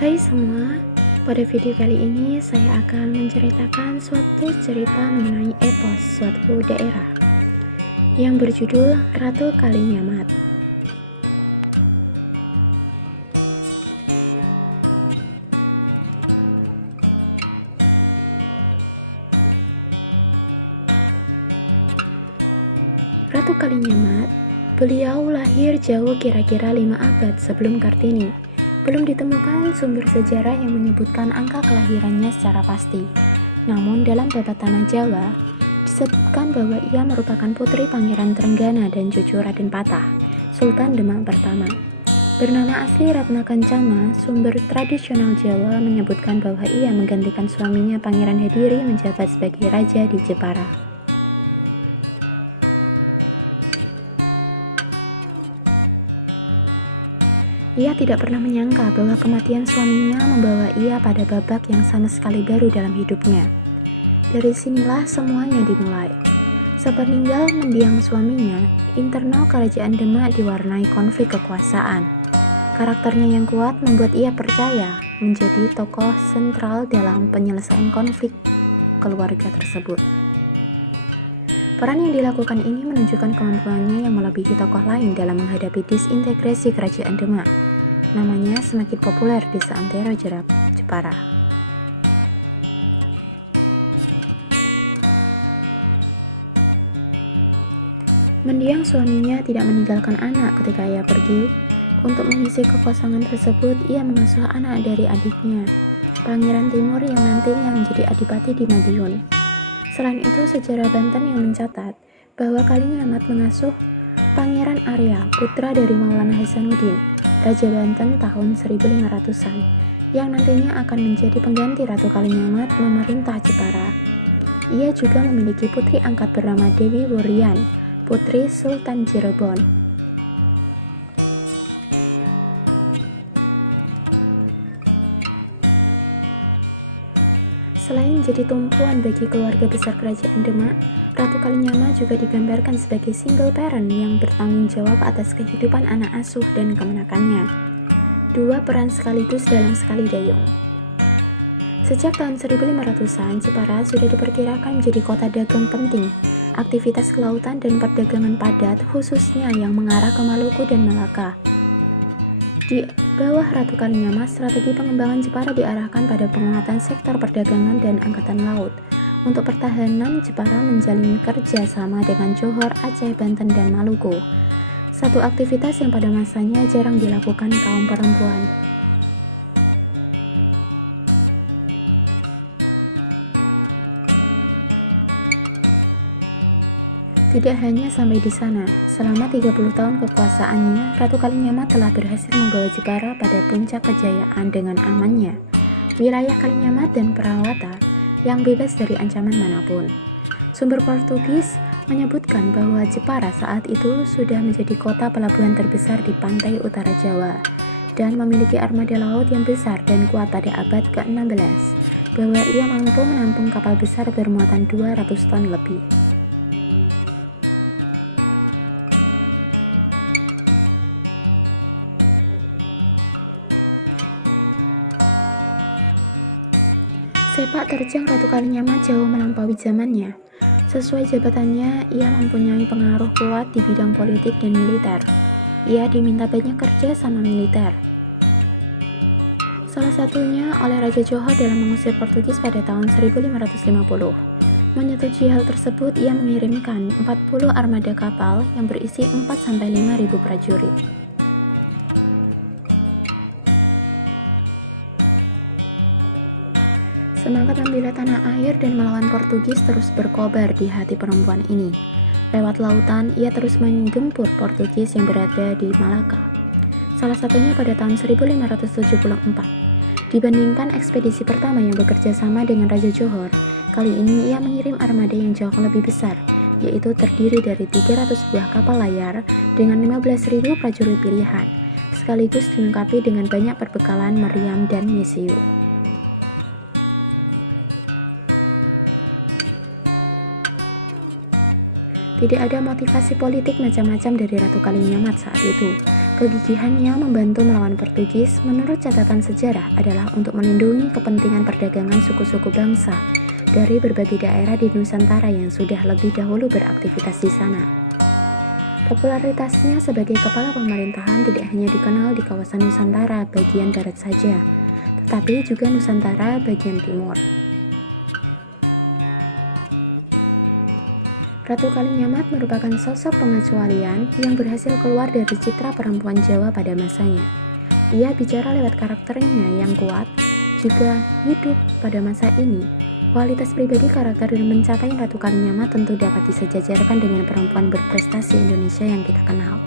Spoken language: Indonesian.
Hai semua, pada video kali ini saya akan menceritakan suatu cerita mengenai epos suatu daerah yang berjudul Ratu Kalinyamat. Ratu Kalinyamat, beliau lahir jauh kira-kira 5 abad sebelum Kartini. Belum ditemukan sumber sejarah yang menyebutkan angka kelahirannya secara pasti. Namun dalam babat tanah Jawa, disebutkan bahwa ia merupakan putri Pangeran Trenggana dan cucu Raden Patah, Sultan Demak pertama. Bernama asli Ratna Kencana, sumber tradisional Jawa menyebutkan bahwa ia menggantikan suaminya Pangeran Hadiri menjabat sebagai raja di Jepara. Ia tidak pernah menyangka bahwa kematian suaminya membawa ia pada babak yang sama sekali baru dalam hidupnya. Dari sinilah semuanya dimulai. Sepeninggal mendiang suaminya, internal kerajaan Demak diwarnai konflik kekuasaan. Karakternya yang kuat membuat ia percaya menjadi tokoh sentral dalam penyelesaian konflik keluarga tersebut. Peran yang dilakukan ini menunjukkan kemampuannya yang melebihi tokoh lain dalam menghadapi disintegrasi kerajaan Demak. Namanya semakin populer di seantero Jepara. Mendiang suaminya tidak meninggalkan anak ketika ia pergi. Untuk mengisi kekosongan tersebut, ia mengasuh anak dari adiknya, Pangeran Timur yang nantinya menjadi adipati di Madiun. Selain itu, sejarah Banten yang mencatat bahwa Kalinyamat mengasuh Pangeran Arya, putra dari Maulana Hasanuddin, Raja Banten tahun 1500-an, yang nantinya akan menjadi pengganti Ratu Kalinyamat memerintah Jepara. Ia juga memiliki putri angkat bernama Dewi Wuryan, putri Sultan Cirebon. Selain jadi tumpuan bagi keluarga besar kerajaan Demak, Ratu Kalinyamat juga digambarkan sebagai single parent yang bertanggung jawab atas kehidupan anak asuh dan kemenakannya. Dua peran sekaligus dalam sekali dayung. Sejak tahun 1500-an, Jepara sudah diperkirakan menjadi kota dagang penting. Aktivitas kelautan dan perdagangan padat, khususnya yang mengarah ke Maluku dan Malaka. Di bawah Ratu Kalinyamat, strategi pengembangan Jepara diarahkan pada penguatan sektor perdagangan dan angkatan laut. Untuk pertahanan, Jepara menjalin kerjasama dengan Johor, Aceh, Banten, dan Maluku. Satu aktivitas yang pada masanya jarang dilakukan kaum perempuan. Tidak hanya sampai di sana, selama 30 tahun kekuasaannya, Ratu Kalinyamat telah berhasil membawa Jepara pada puncak kejayaan dengan amannya wilayah Kalinyamat dan Perawata yang bebas dari ancaman manapun. Sumber Portugis menyebutkan bahwa Jepara saat itu sudah menjadi kota pelabuhan terbesar di pantai utara Jawa dan memiliki armada laut yang besar dan kuat pada abad ke-16, bahwa ia mampu menampung kapal besar bermuatan 200 ton lebih. Sepak terjang Ratu Kalinyamat jauh melampaui zamannya. Sesuai jabatannya, ia mempunyai pengaruh kuat di bidang politik dan militer. Ia diminta banyak kerja sama militer. Salah satunya oleh Raja Johor dalam mengusir Portugis pada tahun 1550. Menyetujui hal tersebut, ia mengirimkan 40 armada kapal yang berisi 4-5 ribu prajurit. Semangat membela tanah air dan melawan Portugis terus berkobar di hati perempuan ini. Lewat lautan, ia terus menggempur Portugis yang berada di Malaka. Salah satunya pada tahun 1574. Dibandingkan ekspedisi pertama yang bekerja sama dengan Raja Johor, kali ini ia mengirim armada yang jauh lebih besar, yaitu terdiri dari 300 buah kapal layar dengan 15.000 prajurit pilihan, sekaligus dilengkapi dengan banyak perbekalan meriam dan misiu. Tidak ada motivasi politik macam-macam dari Ratu Kalinyamat saat itu. Kegigihannya membantu melawan Portugis menurut catatan sejarah adalah untuk melindungi kepentingan perdagangan suku-suku bangsa dari berbagai daerah di Nusantara yang sudah lebih dahulu beraktivitas di sana. Popularitasnya sebagai kepala pemerintahan tidak hanya dikenal di kawasan Nusantara bagian barat saja, tetapi juga Nusantara bagian timur. Ratu Kalinyamat merupakan sosok pengecualian yang berhasil keluar dari citra perempuan Jawa pada masanya. Ia bicara lewat karakternya yang kuat, juga hidup pada masa ini. Kualitas pribadi, karakter, dan pencapaian Ratu Kalinyamat tentu dapat disejajarkan dengan perempuan berprestasi Indonesia yang kita kenal.